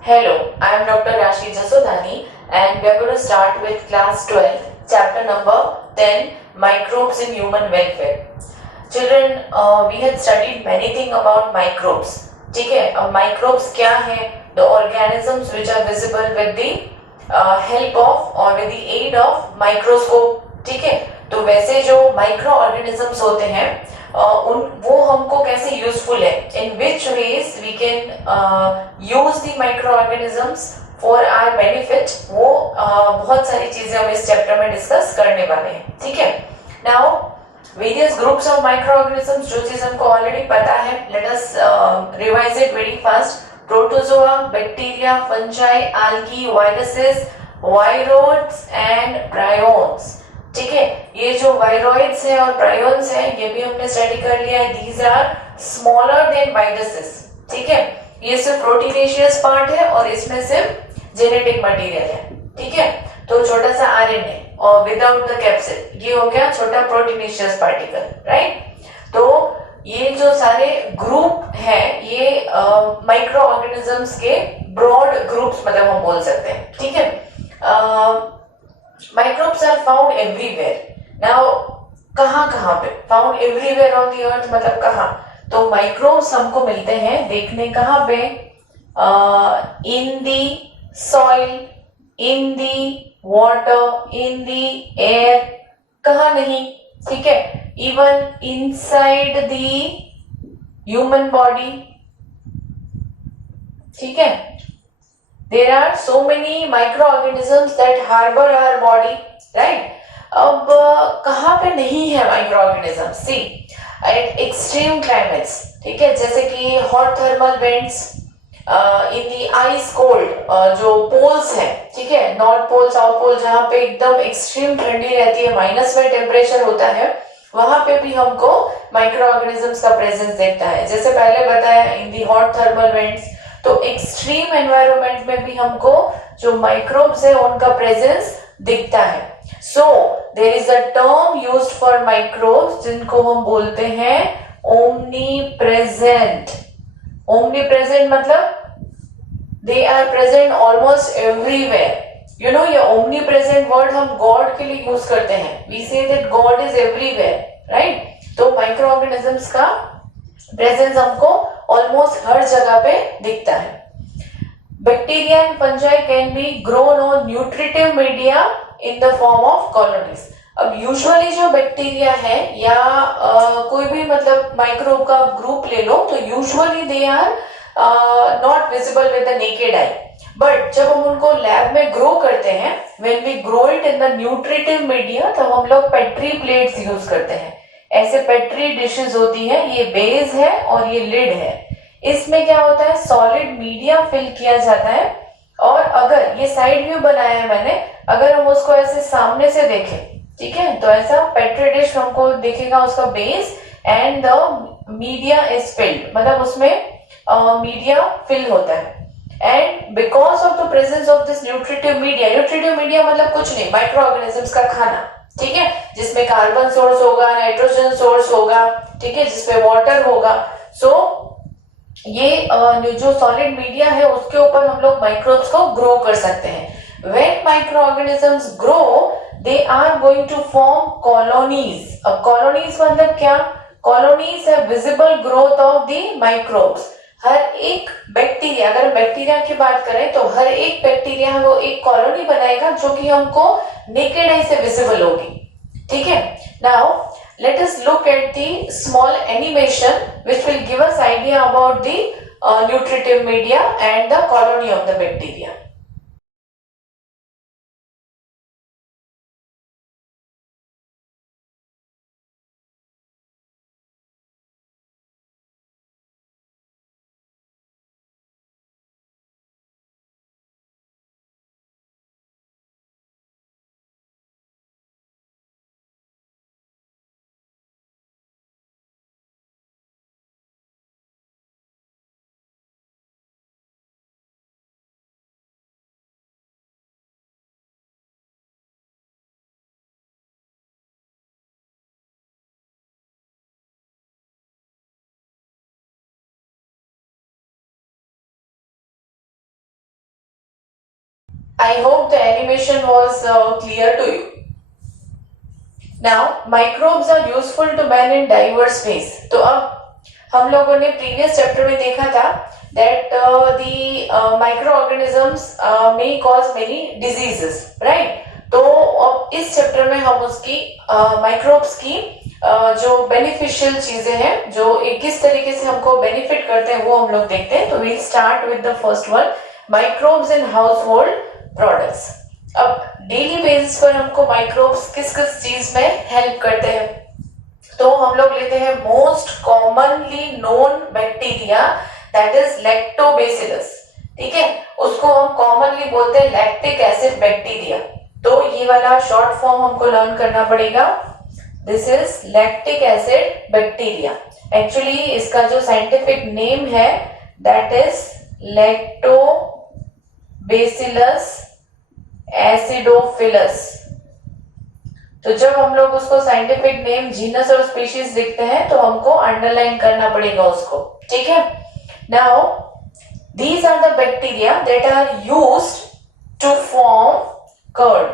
Hello, I am Dr. Rashi Jasodhani and we are going to start with class 12, chapter number 10, Microbes in Human Welfare. Children, we had studied many things about microbes. ठीक है, अब microbes क्या है? The organisms which are visible with the help of or with the aid of microscope. ठीक है, तो वैसे जो माइक्रो ऑर्गेनिजम्स होते हैं उन वो हमको कैसे यूजफुल है, in which ways we can use the micro organisms for our benefit, वो बहुत सारी चीजें हम इस चैप्टर में डिस्कस करने वाले हैं. ठीक है, now various groups of microorganisms, जो चीज हमको ऑलरेडी पता है, let us revise it very fast. Protozoa, bacteria, fungi, algae, viruses, viroids and prions. ठीक है, ये जो वायरोइड्स है और प्रायोन्स है ये भी हमने स्टडी कर लिया है. These are smaller than viruses. ठीक है, ये सिर्फ प्रोटीनेशियस पार्ट है और इसमें सिर्फ जेनेटिक मटेरियल है. ठीक है, तो छोटा सा आरएनए और विदाउट द कैप्सिड, ये हो गया छोटा प्रोटीनेशियस पार्टिकल. राइट, तो ये जो सारे ग्रुप है ये माइक्रो ऑर्गेनिजम्स के ब्रॉड ग्रुप्स मतलब हम बोल सकते हैं. ठीक है, microbes are found everywhere. Now कहाँ पे found everywhere on the earth मतलब कहाँ? तो microbes हमको मिलते हैं देखने कहाँ पे? In the soil, in the water, in the air. कहाँ नहीं? ठीक है, even inside the human body. ठीक है, there are so many microorganisms that harbor our body, right? अब कहाँ पे नहीं है microorganisms? See, at extreme climates, ठीक है, जैसे कि hot thermal vents, in the ice cold, जो poles है, ठीक है, नॉर्थ पोल, साउथ पोल, जहाँ पे एकदम एक्सट्रीम ठंडी रहती है, माइनस में टेम्परेचर होता है, वहां पे भी हमको माइक्रोऑर्गेनिजम्स का प्रेजेंस देखता है. जैसे पहले बताया, इन दी हॉट थर्मल वेंट्स, तो एक्सट्रीम एनवायरनमेंट में भी हमको जो माइक्रोब्स है उनका प्रेजेंस दिखता है. So there is a term used for microbes जिनको हम बोलते हैं ओमनी प्रेजेंट. ओमनी प्रेजेंट मतलब they are present almost everywhere. You know, ये ओमनी प्रेजेंट वर्ड हम गॉड के लिए यूज करते हैं. We say that God is everywhere, right? तो माइक्रो ऑर्गेनिजम्स का प्रेजेंस हमको ऑलमोस्ट हर जगह पे दिखता है. Bacteria and fungi can be grown on nutritive media in the form of colonies. अब यूजुअली जो बैक्टीरिया है या कोई भी मतलब माइक्रोब का ग्रुप ले लो, तो usually they are not visible with the naked eye. But जब हम उनको लैब में ग्रो करते हैं, when we grow it in the nutritive media, तब हम लोग पेट्री प्लेट्स यूज करते हैं. ऐसे पेट्री डिशेस होती है, ये बेस है और ये लिड है. इसमें क्या होता है, सॉलिड मीडिया फिल किया जाता है. और अगर ये साइड व्यू बनाया है मैंने, अगर हम उसको ऐसे सामने से देखें, ठीक है, तो ऐसा पेट्री डिश हमको दिखेगा, उसका base and the media is filled, मतलब उसमें मीडिया फिल होता है. And because of the presence of this nutritive media मतलब कुछ नहीं, माइक्रो ऑर्गेनिजम्स का खाना. ठीक है, जिसमें कार्बन सोर्स होगा, नाइट्रोजन सोर्स होगा, ठीक है, जिसमें वाटर होगा. सो ये जो सॉलिड मीडिया है उसके ऊपर हम लोग माइक्रोब्स को ग्रो कर सकते हैं. When micro organisms grow, they are going to form colonies. अब कॉलोनीज मतलब क्या? कॉलोनीज है visible growth of the microbes. हर एक बैक्टीरिया, अगर बैक्टीरिया की बात करें तो हर एक बैक्टीरिया वो एक कॉलोनी बनाएगा जो कि हमको नेकेड आई से विजिबल होगी. ठीक है, now let us look at the small animation which will give us idea about the nutritive media and the colony of the bacteria. I hope the animation was clear to you. Now, microbes are useful to man in diverse ways. तो अब हम लोगों ने previous chapter में देखा था that the microorganisms may cause many diseases, right? तो अब इस चैप्टर में हम उसकी माइक्रोब्स की जो बेनिफिशियल चीजें हैं, जो किस तरीके से हमको बेनिफिट करते हैं, वो हम लोग देखते हैं. तो we start with the first one, microbes in household products. अब डेली बेसिस पर हमको माइक्रोब्स किस किस चीज में हेल्प करते हैं. तो हम लोग लेते हैं most commonly known bacteria, that is lactobacillus. ठीक है, उसको हम कॉमनली बोलते हैं लैक्टिक एसिड बैक्टीरिया. तो ये वाला शॉर्ट फॉर्म हमको लर्न करना पड़ेगा. This is lactic acid bacteria. Actually इसका जो साइंटिफिक नेम है दैट इज लैक्टोबैसिलस एसिडोफिलस. तो जब हम लोग उसको साइंटिफिक नेम, जीनस और स्पीशीज लिखते हैं तो हमको अंडरलाइन करना पड़ेगा उसको. ठीक है. Now these are the bacteria that are used to form curd.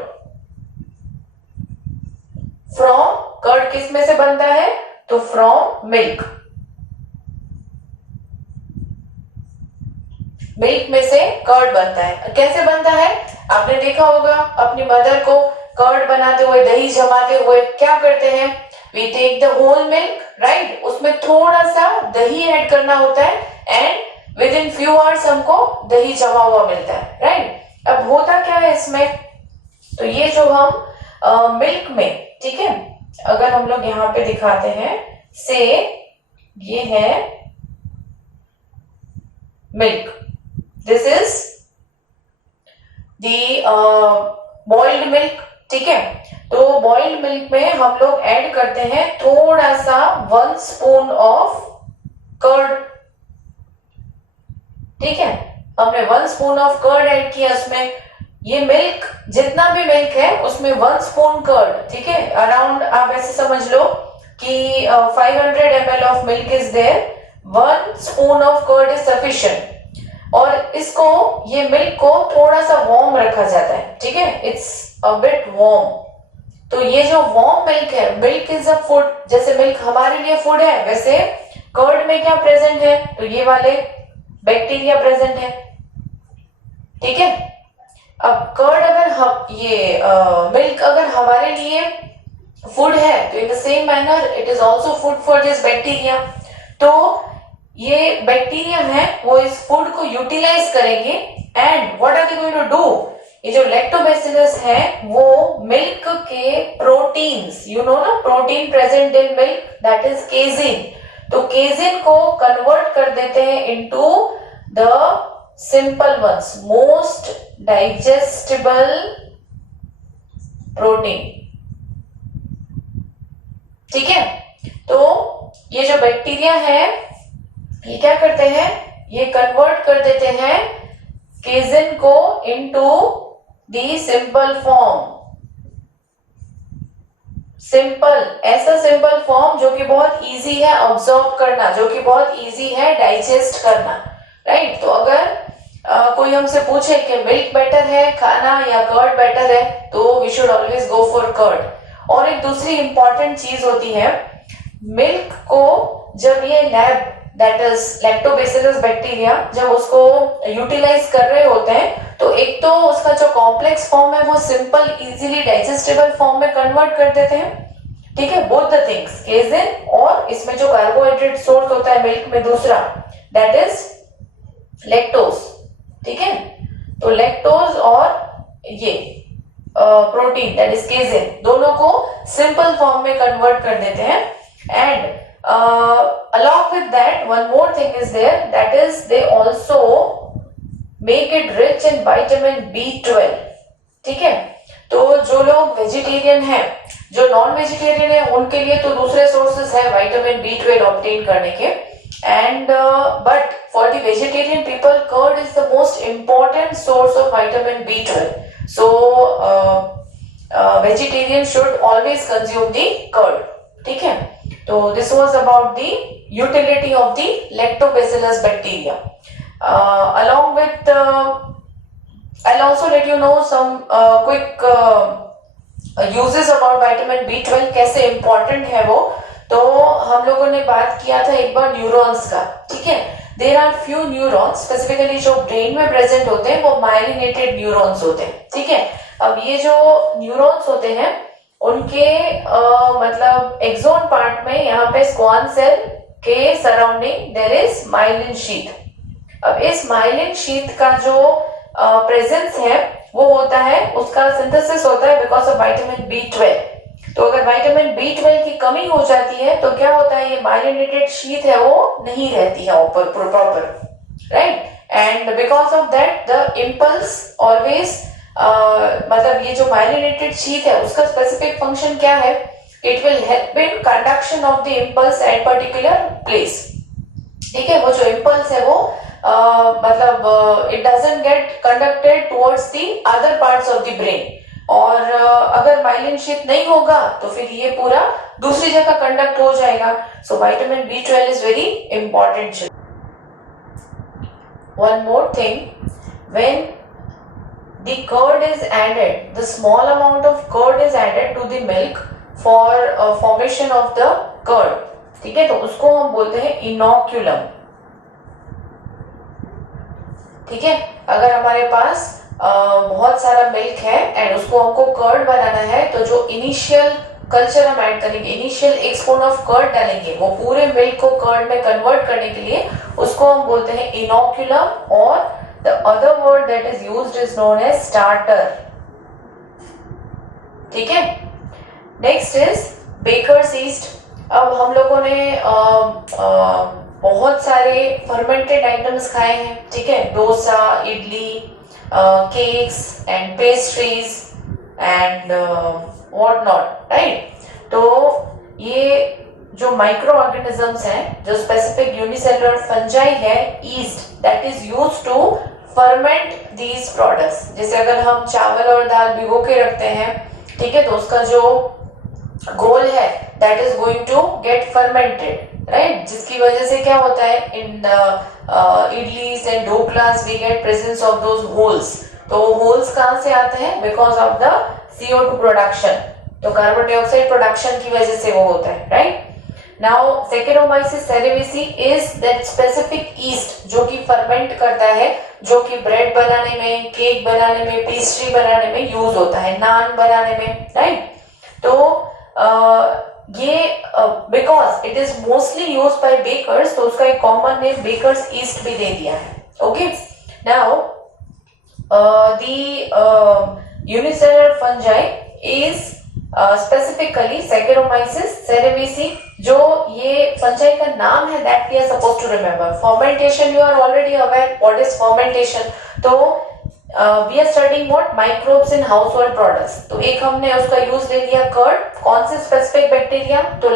From, curd किस में से बनता है? तो फ्रॉम मिल्क. मिल्क में से कर्ड बनता है. कैसे बनता है? आपने देखा होगा अपनी मदर को कर्ड बनाते हुए, दही जमाते हुए क्या करते हैं? We take the whole milk, right? उसमें थोड़ा सा दही ऐड करना होता है and within few hours हमको दही जमा हुआ मिलता है, राइट? अब होता क्या है इसमें? तो ये जो हम मिल्क में, ठीक है, अगर हम लोग यहाँ पे दिखाते हैं, से ये है milk. This is the boiled milk. ठीक है. तो बॉइल्ड मिल्क में हम लोग ऐड करते हैं थोड़ा सा 1 स्पून ऑफ कर्ड. ठीक है, हमने 1 स्पून ऑफ कर्ड ऐड किया उसमें. ये मिल्क, जितना भी मिल्क है उसमें 1 स्पून कर्ड. ठीक है, अराउंड आप ऐसे समझ लो कि 500 ml of milk is there, 1 spoon of curd is sufficient. और इसको, ये मिल्क को थोड़ा सा वार्म रखा जाता है. ठीक है, इट्स अ बिट वार्म. तो ये जो वार्म मिल्क है, मिल्क इज अ फूड. जैसे मिल्क हमारे लिए फूड है, वैसे कर्ड में क्या प्रेजेंट है? तो ये वाले बैक्टीरिया प्रेजेंट है. ठीक है. अब कर्ड अगर हम, ये मिल्क अगर हमारे लिए फूड है, तो in the same manner it is also food for this bacteria. तो ये बैक्टीरिया है वो इस फूड को यूटिलाइज करेंगे and what are they going to do? ये जो लैक्टोबैसिलस है वो मिल्क के प्रोटीन्स, यू नो ना, protein present in milk, that is casein. तो केजिन को कन्वर्ट कर देते हैं into the simple ones, most digestible protein. ठीक है. तो ये जो बैक्टीरिया है ये क्या करते हैं? ये कन्वर्ट कर देते हैं केजिन को into the simple form. Simple, ऐसा सिंपल फॉर्म जो कि बहुत इजी है ऑब्जॉर्व करना, जो कि बहुत इजी है डाइजेस्ट करना, राइट? तो अगर कोई हमसे पूछे कि मिल्क बेटर है खाना या कर्ड बेटर है, तो we should always go for curd. और एक दूसरी इंपॉर्टेंट चीज होती है, मिल्क को जब ये lab, that is lactobacillus bacteria, जब उसको यूटिलाइज कर रहे होते हैं, तो एक तो उसका जो कॉम्प्लेक्स फॉर्म है वो सिंपल इजीली डाइजेस्टेबल फॉर्म में कन्वर्ट कर देते हैं. ठीक है, बोथ द थिंग्स, केजिन और इसमें जो कार्बोहाइड्रेट सोर्स होता है मिल्क में दूसरा, दैट इज लैक्टोज. ठीक है. तो लैक्टोज और ये प्रोटीन दैट इज केजिन, दोनों को सिंपल फॉर्म में कन्वर्ट कर देते हैं. And along with that, one more thing is there, that is they also make it rich in vitamin B12. ठीक है. तो जो लोग वेजिटेरियन हैं, जो नॉन वेजिटेरियन है, उनके लिए तो दूसरे सोर्सेस है विटामिन B12 ऑब्टेन करने के. And but for the vegetarian people, curd is the most important source of vitamin B12. So vegetarian should always consume the curd. ठीक है. तो this was about the utility of the lactobacillus bacteria. Along with I'll also let you know some quick uses about vitamin B12 कैसे important है वो। तो हम लोगों ने बात किया था एक बार न्यूरॉन्स का, ठीक है। There are few neurons specifically जो ब्रेन में प्रेजेंट होते हैं वो माइलिनेटेड न्यूरॉन्स होते हैं, ठीक है। अब ये जो न्यूरॉन्स होते हैं उनके मतलब एक्सोन पार्ट में यहाँ पे स्क्वान सेल के surrounding there is myelin sheath. अब इस माइलिन शीथ का जो प्रेजेंस है वो होता है, उसका सिंथेसिस होता है बिकॉज ऑफ विटामिन B12। तो अगर विटामिन B12 की कमी हो जाती है तो क्या होता है, ये माइलिनेटेड शीथ है वो नहीं रहती है ऊपर proper, right. And because of that the impulse always मतलब ये जो माइलिनेटेड शीथ है उसका स्पेसिफिक फंक्शन क्या है, it will help in conduction of the impulse at particular place, ठीक है। वो जो इम्पल्स है वो मतलब it doesn't get conducted towards the other parts of the brain. और अगर माइलिन शीथ नहीं होगा तो फिर ये पूरा दूसरी जगह कंडक्ट हो जाएगा। So vitamin B12 is very important. One more thing, when the curd is added, the small amount of curd is added to the milk for formation of the curd, ठीक है। तो उसको हम बोलते हैं इनोक्यूलम, ठीक है। अगर हमारे पास बहुत सारा मिल्क है एंड उसको हमको कर्ड बनाना है तो जो इनिशियल कल्चर हम ऐड करेंगे, इनिशियल एक स्पून ऑफ कर्ड डालेंगे, वो पूरे मिल्क को कर्ड में कन्वर्ट करने के लिए उसको हम बोलते हैं इनोक्यूलम, और the other word that is used is known as starter, ठीक है। Next is baker's yeast. अब हम लोगों ने बहुत सारे फर्मेंटेड आइटम्स खाए हैं, ठीक है, dosa, idli, cakes and pastries and what not, right. तो ये जो माइक्रो ऑर्गेनिजम्स हैं, जो स्पेसिफिक यूनिसेलुलर फंजाई है, yeast, that is used to ferment these products. जैसे अगर हम चावल और दाल भिगो के रखते हैं, ठीक है, तो उसका जो घोल है that is going to get fermented, right, जिसकी वजह से क्या होता है, in idlis and dhoklas we get presence of those holes. तो होल्स कहां से आते हैं, because of the CO2 production, तो कार्बन डाइऑक्साइड प्रोडक्शन की वजह से वो होता है, right. Now Saccharomyces cerevisiae is that specific yeast जो कि फर्मेंट करता है, जो कि ब्रेड बनाने में, केक बनाने में, पेस्ट्री बनाने में यूज होता है, नान बनाने में, राइट। तो ये because it is mostly use by bakers, तो उसका एक कॉमन नेम बेकर्स ईस्ट भी दे दिया है, okay. Now the unicellular fungi is specifically Saccharomyces cerevisiae। जो ये फंजाई का नाम है that we are suppose to remember. Fermentation, you are already aware what is fermentation. तो we are studying what microbes in household products. तो एक हमने उसका यूज ले लिया कर्ड, कौन से स्पेसिफिक बैक्टीरिया, तो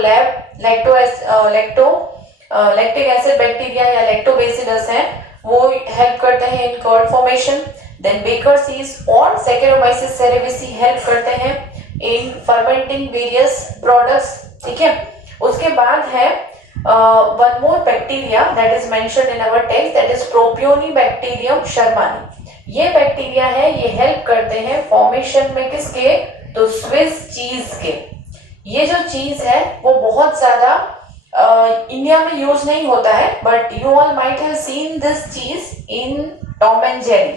लैक्टिक एसिड बैक्टीरिया या लैक्टोबैसिलस हैं, वो हेल्प करते हैं in curd formation. Then baker's yeast और Saccharomyces cerevisiae हेल्प करते हैं इन फर्मेंटिंग वेरियस प्रोडक्ट्स, ठीक है। उसके बाद है one more bacteria that is mentioned in our text, that is propionibacterium shermanii. ये बैक्टीरिया है, ये हेल्प करते हैं फॉर्मेशन में किसके, तो स्विस चीज के। ये जो चीज है वो बहुत ज्यादा इंडिया में यूज नहीं होता है, but you all might have seen this चीज इन टॉम एंड जेरी,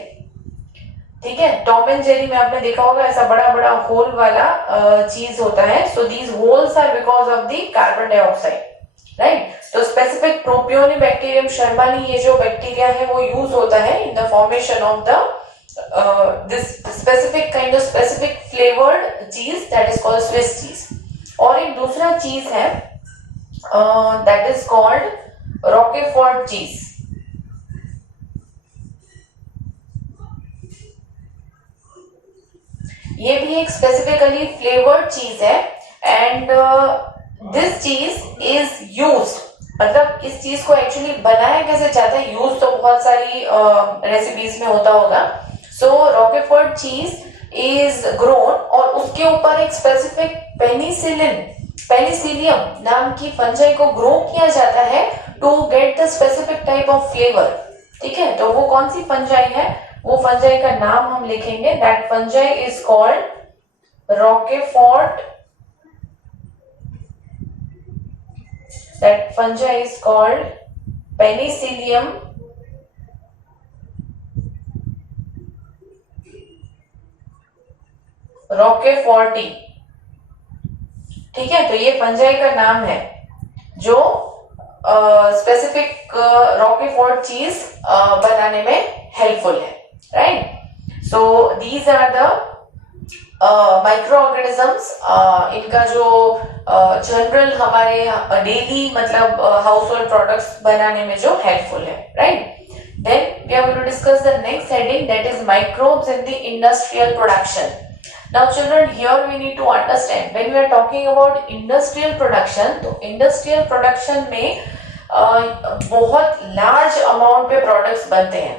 ठीक है। टॉम एंड जेरी में आपने देखा होगा ऐसा बड़ा बड़ा होल वाला चीज होता है। So these holes are because of the carbon dioxide, right. तो स्पेसिफिक प्रोपियोनिबैक्टीरियम शर्मानी, ये जो बैक्टीरिया है वो यूज होता है in the formation of the this specific kind of specific flavoured cheese that is called Swiss cheese. और एक दूसरा चीज है दैट इज कॉल्ड रॉकेफोर्ट चीज। ये भी एक स्पेसिफिकली फ्लेवर्ड चीज है एंड दिस चीज इज यूज्ड, मतलब इस चीज को एक्चुअली बनाया कैसे जाता है, यूज तो बहुत सारी रेसिपीज में होता होगा। सो रॉकेफोर्ट चीज इज ग्रोन और उसके ऊपर एक स्पेसिफिक पेनिसिलियम नाम की फंजाई को ग्रो किया जाता है to get the specific type of flavour, ठीक है। तो वो कौन सी फंजाई है, वो फंजाई का नाम हम लिखेंगे. That fungi is called Roquefort. That fungi is called penicillium roqueforti. ठीक है, तो ये फंजाई का नाम है जो स्पेसिफिक रॉकेफोर्ट चीज बनाने में हेल्पफुल है. Right, so these are the micro organisms. इनका जो जनरल हमारे डेली मतलब हाउस होल्ड प्रोडक्ट्स बनाने में जो हेल्पफुल है. Right, then we are going to discuss the next heading, that is microbes in the industrial production. Now children, here we need to understand when we are talking about industrial production, तो industrial production में बहुत large amount पे products बनते हैं.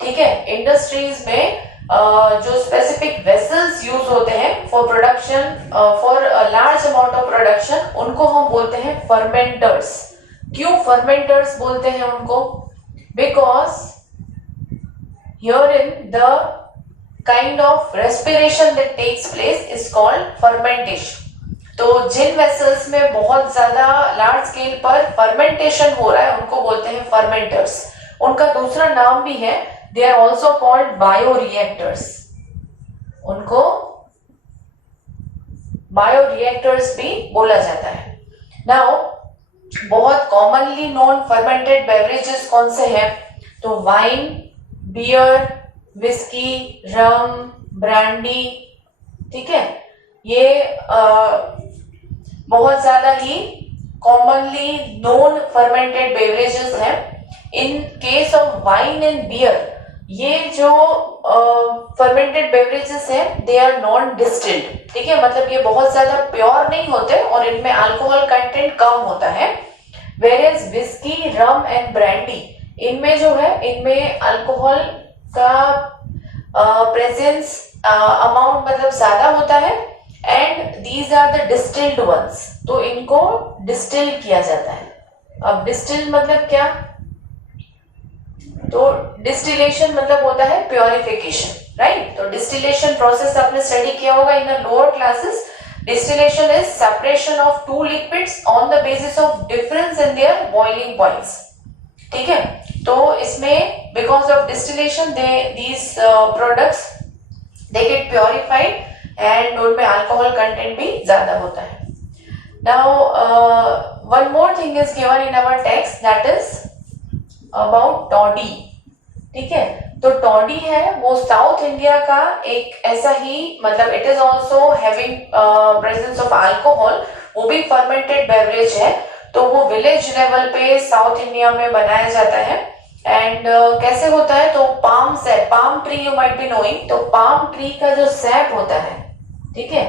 ठीक है, industries में जो specific vessels use होते हैं for production, for a large amount of production, उनको हम बोलते हैं fermenters. क्यों fermenters बोलते हैं उनको? Because herein the kind of respiration that takes place is called fermentation. तो जिन वेसल्स में बहुत ज्यादा लार्ज स्केल पर फर्मेंटेशन हो रहा है उनको बोलते हैं फर्मेंटर्स. उनका दूसरा नाम भी है, they are also called bioreactors. उनको बायोरिएक्टर्स भी बोला जाता है. नाउ बहुत कॉमनली नोन फर्मेंटेड बेवरेजेस कौन से हैं? तो wine, beer, whisky, rum, brandy. ठीक है, ये बहुत ज्यादा ही कॉमनली नोन फर्मेंटेड बेवरेजेस हैं. In case of wine and beer, ये जो फर्मेंटेड बेवरेजेस हैं दे आर नॉन डिस्टिल्ड. ठीक है, मतलब ये बहुत ज्यादा प्योर नहीं होते और इनमें अल्कोहल कंटेंट कम होता है. Whereas whisky, rum and brandy, इनमें जो है इनमें अल्कोहल का प्रेजेंस अमाउंट मतलब ज्यादा होता है and these are the distilled ones. तो इनको डिस्टिल किया जाता है. अब डिस्टिल मतलब क्या? तो डिस्टिलेशन मतलब होता है प्योरिफिकेशन. राइट, तो डिस्टिलेशन प्रोसेस आपने स्टडी किया होगा in the lower classes. Distillation is separation of two liquids on the basis of difference in their boiling points. ठीक है, तो इसमें because of distillation these products they get purified and उनमें alcohol content भी ज्यादा होता है. Now one more thing is given in our text, that is about toddy. ठीक है, तो टॉडी है वो साउथ इंडिया का एक ऐसा ही मतलब it is also having presence of alcohol. वो भी फर्मेंटेड बेवरेज है. तो वो विलेज लेवल पे साउथ इंडिया में बनाया जाता है. एंड कैसे होता है? तो palm SAP, palm tree you might be knowing. तो पाम ट्री का जो सैप होता है, ठीक है,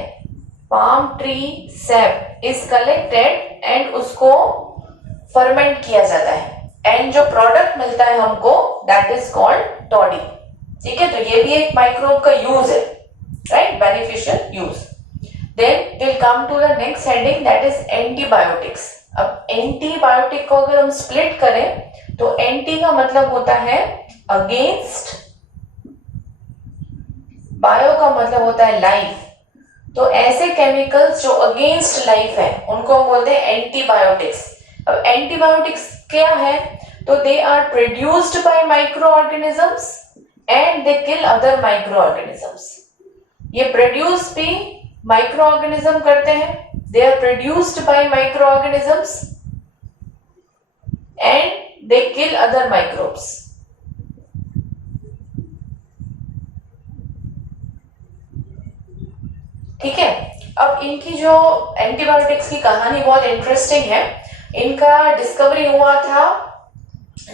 palm tree SAP is collected and उसको फर्मेंट किया जाता है एंड जो प्रोडक्ट मिलता है हमको दैट इज कॉल्ड टॉडी. ठीक है, तो ये भी एक माइक्रोब का यूज है. Right, beneficial use. Then will come to the next heading, that is antibiotics. अब एंटीबायोटिक को अगर हम स्प्लिट करें तो एंटी का मतलब होता है अगेंस्ट, बायो का मतलब होता है लाइफ. तो ऐसे केमिकल्स जो अगेंस्ट लाइफ है उनको हम बोलते हैं एंटीबायोटिक्स. अब एंटीबायोटिक्स क्या है? तो they are produced by microorganisms and they kill other microorganisms. ये प्रोड्यूस भी माइक्रो ऑर्गेनिज्म करते हैं. They are produced by microorganisms and they kill other microbes. ठीक है, अब इनकी जो एंटीबायोटिक्स की कहानी बहुत इंटरेस्टिंग है. इनका डिस्कवरी हुआ था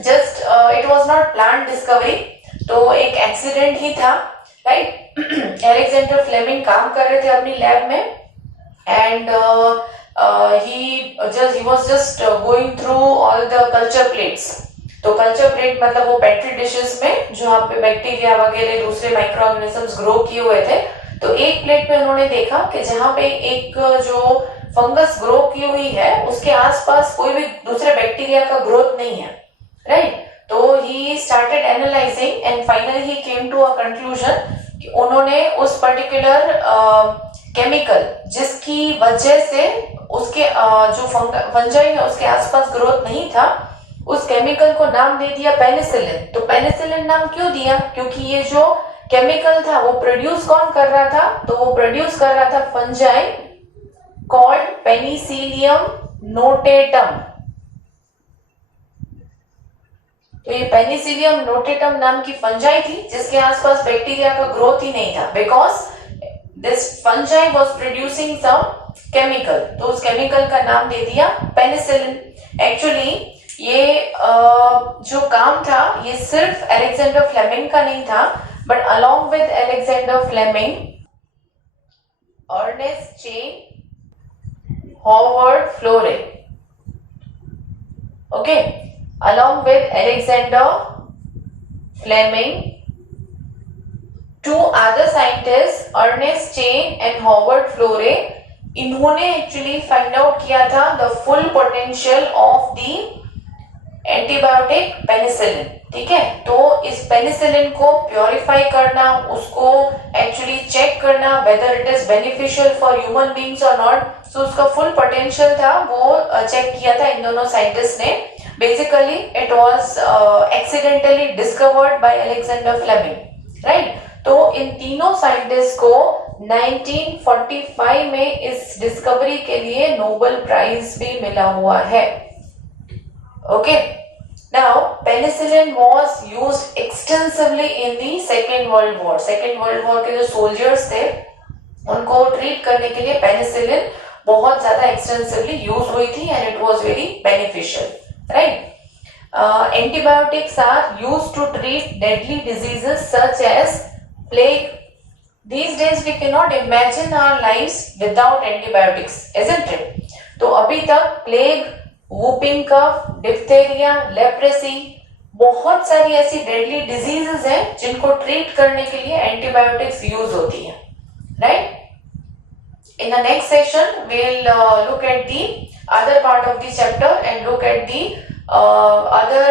just it was not planned discovery. तो एक एक्सीडेंट ही था. राइट, अलेक्जेंडर फ्लेमिंग काम कर रहे थे अपनी लैब में and he was just going through all the culture plates. तो कल्चर प्लेट मतलब वो पेट्री डिशेस में जहाँ पे बैक्टीरिया वगैरह दूसरे माइक्रो ऑर्गेनिजम्स ग्रो किए हुए थे. तो एक प्लेट में उन्होंने देखा कि जहाँ पे एक जो फंगस ग्रो की हुई है उसके आसपास कोई भी दूसरे बैक्टीरिया का ग्रोथ नहीं है. राइट, तो he started analysing and finally he came to a conclusion कि उन्होंने उस पर्टिकुलर केमिकल जिसकी वजह से उसके जो फंजाई है उसके आसपास ग्रोथ नहीं था, उस केमिकल को नाम दे दिया पेनिसिलिन। तो पेनिसिलिन नाम क्यों दिया? क्योंकि ये जो केमिकल था वो प्रोड्यूस कौन कर रहा था? तो वो प्रोड्यूस कर रहा था फंजाई कॉल्ड पेनिसिलियम नोटेटम। तो ये पेनिसिलियम नोटेटम नाम की फंजाई थी जिसके आसपास बैक्टीरिया का ग्रोथ ही नहीं था, because this fungi was producing some chemical. तो उस केमिकल का नाम दे दिया पेनिसिलिन। एक्चुअली ये जो काम था ये सिर्फ अलेक्जेंडर फ्लेमिंग का नहीं था, but along with Alexander Fleming, Ernest Chain, Howard Florey, okay, along with Alexander Fleming, two other scientists, Ernest Chain and Howard Florey, इन्होंने एक्चुअली फाइंड आउट किया था the full potential of the antibiotic penicillin. ठीक है, तो इस penicillin को purify करना, उसको एक्चुअली चेक करना whether it is beneficial for human beings और नॉट, सो उसका फुल पोटेंशियल था वो चेक किया था इन दोनों साइंटिस्ट ने। Basically, it was accidentally discovered by Alexander Fleming, right? तो इन तीनों साइंटिस्ट को 1945 में इस डिस्कवरी के लिए नोबेल प्राइज भी मिला हुआ है। Okay, now penicillin was used extensively in the Second World War. Second World War के जो सोल्जर्स थे उनको ट्रीट करने के लिए पेनिसिलिन बहुत ज्यादा एक्सटेंसिवली यूज हुई थी and it was very beneficial, right? Antibiotics are used to treat deadly diseases such as plague. These days we cannot imagine our lives without antibiotics, isn't it? तो अभी तक plague, whooping cough, diphtheria, leprosy, बहुत सारी ऐसी deadly diseases हैं जिनको treat करने के लिए एंटीबायोटिक्स यूज होती है, right? In the next session, we'll look at the other part of the chapter and look at the other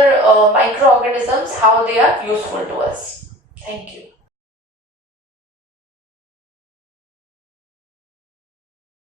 microorganisms, how they are useful to us. Thank you.